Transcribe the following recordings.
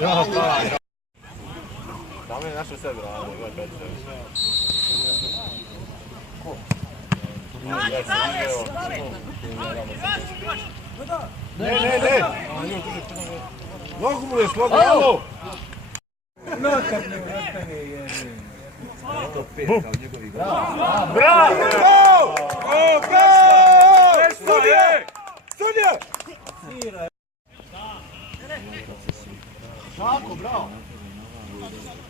Ja, pa. Tamo je našo sebe, ali ima peče. Ko? Ja sam izveo. Ne. Nogu mu je slobodno, alo! Nokat ne ostane jer... Bum! Bravo! Bravo! Sudija! Sudija! Šako, bravo!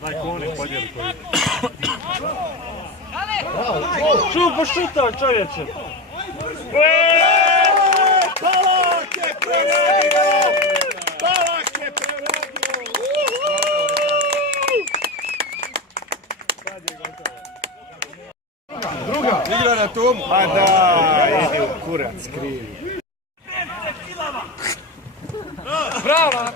Daj konek podijeli koji. Bravo! Šutao čovječe! Balak je preradio! Balak je preradio! Druga! Igra na tomu! Pa da, idi u kurac, krivi. Bravo!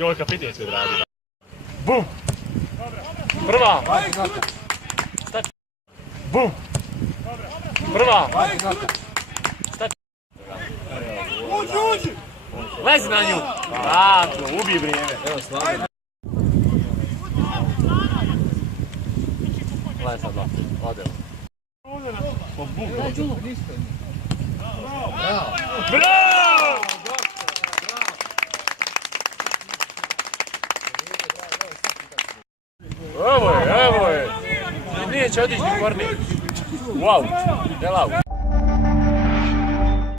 Ovo je kapitenski odradio. Bum! Prva! Stać! Bum! Prva! Stać! Uđi! Lezi na nju! Tako, ubij vrijeme. Evo, slavno. Gledaj sad lako. Ode. Daj Đulu, ništa. Bravo! Bravo! Evo je! Nije će otići ni korner. Wow! Del out.